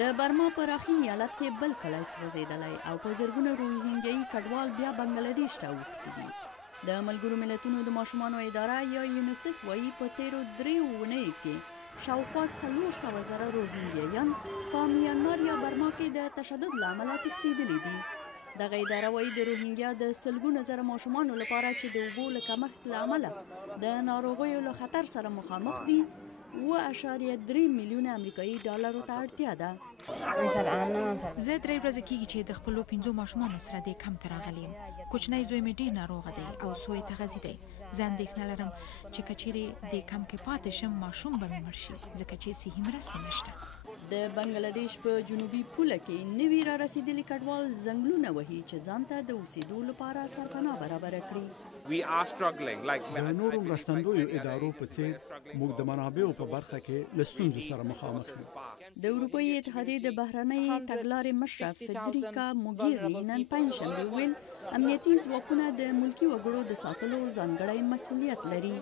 د برما په راخین ایالت کې بل کلی سوځېدلی او په زرګونه روهینګیایي کډوال بیا بنګلادیش ته اوښتي دي. د ملګرو ملتونو د ماشومانو اداره یا یونیسف وایي په تیرو 3 اونیو کې شاوخوا 400 زره روهینګیایان په میانمار یا برما کې د تشدد له امله تښتېدلي دي. دغه اداره وایي د روهینګیا د سلګونو زره ماشومانو لپاره چې د اوبو له کمښت له امله د ناروغیو له خطر سره مخامخ دي 2.3 میلیونه امریکایي ډالرو ته اړتیا ده. زه 3 ورځې کېږي چې د خپلو 5 ماشومانو سره د کمپ ته راغلی یم. کوچنی زوی مې ډېر ناروغه دی او سوی ته غځي دی. زه اندېښنه لرم چې که چیرې د کمپ کې پاتې شم ماشوم به مې مړ شي ځکه چې صحي مرستې نشته. د بنګلادیش په جنوبي پوله کې نوي را رسېدلي کډوال ځنګلونه وهي چې ځان ته د اوسېدو لپاره سرپناه برابره کړي. د نورو مرستندویو ادارو په څېر موږ د منابعو په برخه کې له ستونزو سره مخامخ یو. د اروپایي اتحادیې د بهرنۍ تګلارې مشره فدریکا موګیرني نن پنجشنبه ویل امنیتي ځواکونه د ملکي وګړو د ساتلو ځانګړی مسؤلیت لري.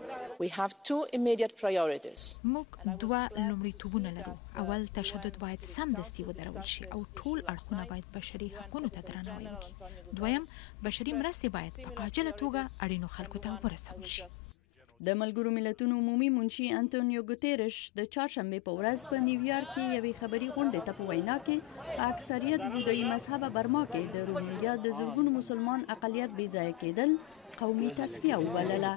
موږ 2 لومړیتوبونه لرو. اول تشدد باید سمدستي ودرول شي او ټول اړخونه باید بشري حقونو ته درناوی وکړي. دویم بشري مرستې باید په عاجله توګه اړینو خلکو ته ورسول شي. د ملګرو ملتونو عمومي منشي انټونیو ګوتيرش د چهارشنبې په ورځ په نیویارک کې یوې خبري غونډې ته په وینا کې اکثریت بودایي مذهبه برما کې د روهینګیا د زرګونو مسلمان اقلیت بې ځایه کېدل قومي تصفیه وبلله.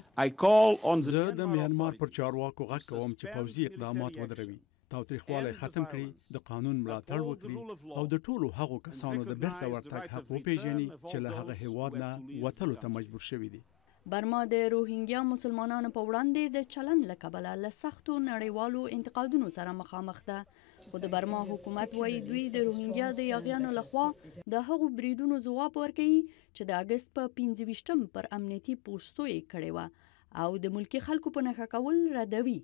زه د میانمار پر چارواکو غږ کوم چې پوځي اقدامات ودروي، تاوتریخوالی ختم کړي، د قانون ملاتړ وکړي او د ټولو هغو کسانو د بیرته ورتګ حق وپیژني چې له هغه هیواد نه وتلو ته مجبور شوي دي. برما د روهینګیا مسلمانانو په وړاندې د چلند له کبله له سختو نړیوالو انتقادونو سره مخامخ ده. خو د برما حکومت وایي دوی د روهینګیا د یاغیانو لخوا د هغو بریدونو ځواب ورکوي چې د اګست په 25 پر امنیتي پوسټو یې کړې وه او د ملکي خلکو په نښه کول ردوي.